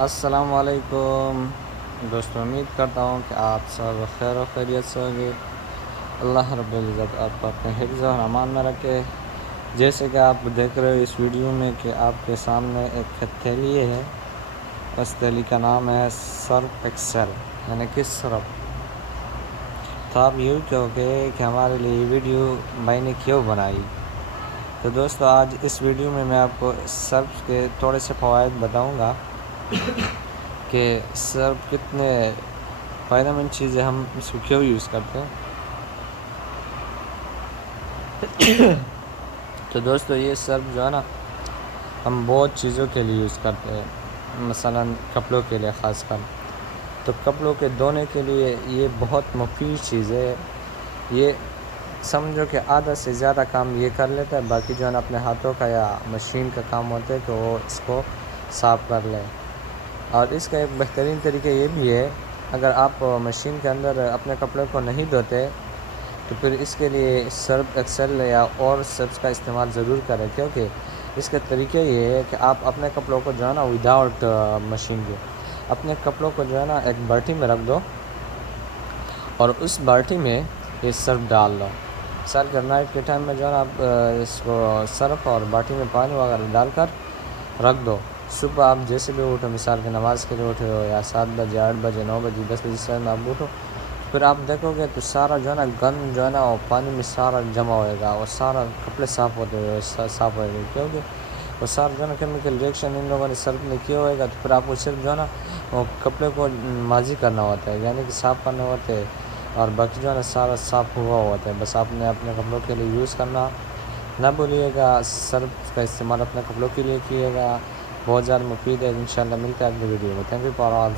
السلام علیکم دوستوں، امید کرتا ہوں کہ آپ سب خیر و خیریت سے ہوں گے۔ اللہ رب العزت آپ کو اپنے حفظ و امان میں رکھے۔ جیسے کہ آپ دیکھ رہے ہو اس ویڈیو میں کہ آپ کے سامنے ایک تھیلی ہے، اس تھیلی کا نام ہے سرف ایکسل یعنی کہ سرف۔ تو آپ یوں کہو گے کہ ہمارے لیے یہ ویڈیو میں نے کیوں بنائی؟ تو دوستو، آج اس ویڈیو میں آپ کو سرف کے تھوڑے سے فوائد بتاؤں گا کہ سرف کتنے فائدہ مند چیز ہے، ہم اس کو کیوں یوز کرتے ہیں۔ تو دوستو، یہ سرف جو ہے نا، ہم بہت چیزوں کے لیے یوز کرتے ہیں، مثلا کپڑوں کے لیے خاص کر۔ تو کپڑوں کے دھونے کے لیے یہ بہت مفید چیز ہے۔ یہ سمجھو کہ آدھا سے زیادہ کام یہ کر لیتا ہے، باقی جو ہے نا اپنے ہاتھوں کا یا مشین کا کام ہوتا ہے کہ وہ اس کو صاف کر لے۔ اور اس کا ایک بہترین طریقہ یہ بھی ہے، اگر آپ مشین کے اندر اپنے کپڑے کو نہیں دھوتے تو پھر اس کے لیے سرف ایکسل یا اور سرف کا استعمال ضرور کریں، کیونکہ اس کا طریقہ یہ ہے کہ آپ اپنے کپڑوں کو جو ہے نا وداؤٹ مشین کے اپنے کپڑوں کو جو ہے نا ایک بالٹی میں رکھ دو اور اس بالٹی میں یہ سرف ڈال دو۔ مثال کہ نائٹ کے ٹائم میں جو ہے نا آپ اس کو سرف اور بالٹی میں پانی وغیرہ ڈال کر رکھ دو۔ صبح آپ جیسے بھی اٹھو، مثال کہ نماز کے لیے اٹھے ہو یا 7 بجے 8 بجے 9 بجے 10 بجے سے آپ اٹھو، پھر آپ دیکھو گے تو سارا جو ہے نا گند جو ہے نا وہ پانی میں سارا جمع ہوئے گا، اور سارا کپڑے صاف ہوتے ہوئے صاف ہوئے گا، کیونکہ وہ سارا جو ہے نا کیمیکل ریئیکشن ان لوگوں نے سرف نے کیا ہوئے گا۔ تو پھر آپ کو صرف جو ہے نا وہ کپڑے کو ماضی کرنا ہوتا ہے، یعنی کہ صاف کرنے ہوتے ہیں، اور باقی جو ہے نا سارا صاف ہوا ہوتا ہے۔ بس آپ نے اپنے کپڑوں کے لیے یوز کرنا نہ بھولیے گا، سرف کا استعمال اپنے کپڑوں کے لیے کیے گا، بہت زیادہ مفید ہے۔ انشاءاللہ ملتے ہیں اگلی ویڈیو میں۔ Thank you for all.